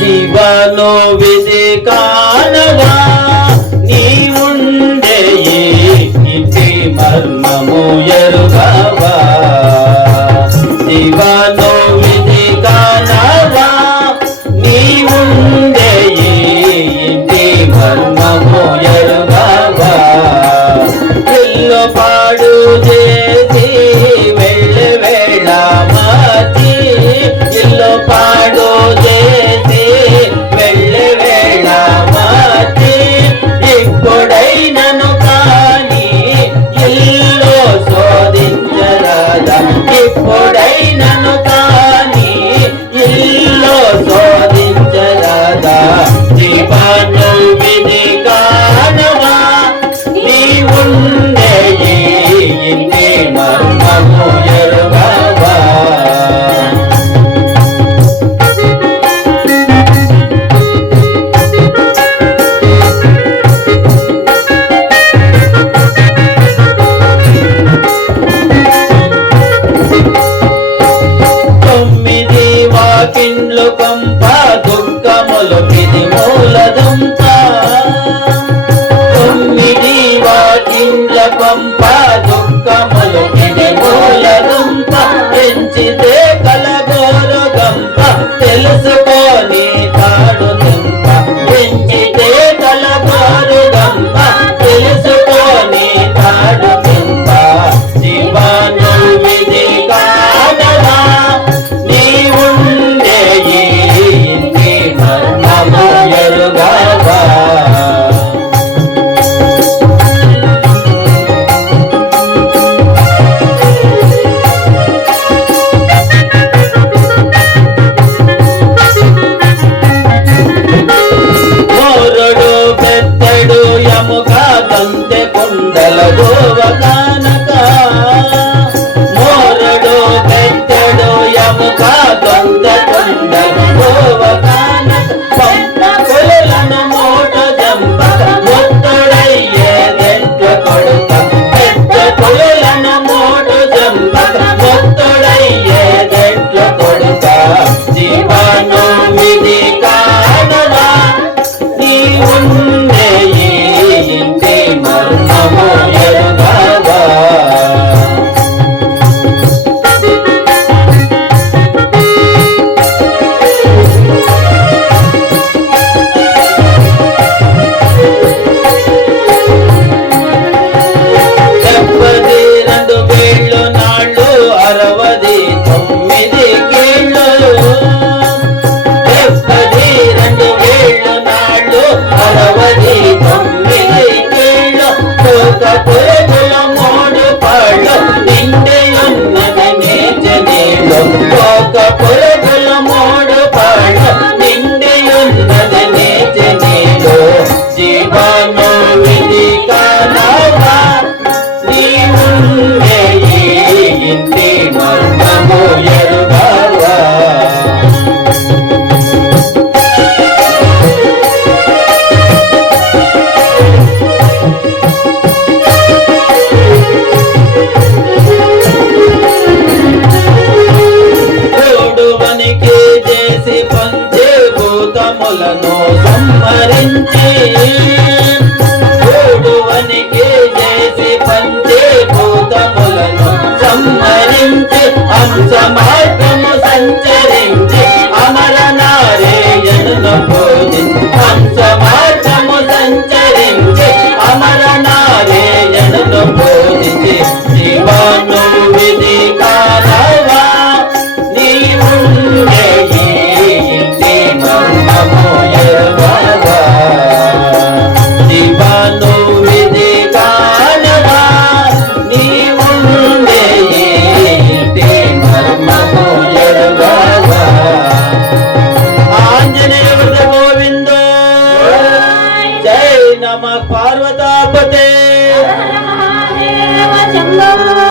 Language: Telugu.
జీవను విధి కానగా నీవుండే ఇంటి మర్మము ఎరుగవా జీవను విధి కానగా నీవుండే ఇంటి మర్మము ఎరుగవా ఇల్లు పాడు చేసి వెళ్ళే వేళ మాతి ఇల్లు పాడు చేసి వెళ్ళే వేళ మాతి ఇప్పుడైనను కానీ ఇల్లు శోధించరాదా ఇప్పుడైనను కానీ ఇల్లు శోధించరాదా జీవను విధి కానవా నీవుండే ఇంటి మర్మము ఎరుగవా వాకిండ్లు కంప దుఃఖములు ఇది మూలదంప తొమ్మిది వాకిండ్ల కంప దుఃఖములు ఇది మూలదంప పెంచితే కలగోరు గంప తెలుసుకొని తాడు దింప పెంచితే కలగోరు గంప తెలుసుకొని తాడు దింప జీవను విధి కానవా నీవుండే ఇంటి మర్మము ఎరుగవా మోరుడు పెద్దడు యముక తంతె కుండల గోవకానక మోరుడు పెద్దడు యముక తంతె కుండల గోవకానక పంప కొలను మోట జంపక మొత్తుడయ్యేదెంత కొడుక పెద్ద కొలను మోట జంపక మొత్తుడయ్యేదెంత కొడుక జీవను విధి కానవా నీవుండే ఇంటి మర్మము ఎరుగవా డెబ్బది రెండు వేళ్ళు నాళ్ళు 69 కీళ్ళు డెబ్బది రెండు వేళ్ళు నాళ్ళు 69 కీళ్ళు తోక పురుగుల మూడు పాళ్ళు నిండి ఉన్నది మేచ నీళ్ళు తోక పురుగుల మూడు పాళ్ళు నిండి ఉన్నది మేచ నీళ్ళు జీవను విధి కానవా నీవుండే ఇంటి మర్మము ఎరుగవా చేసి పంచే భూతములను సంహరించి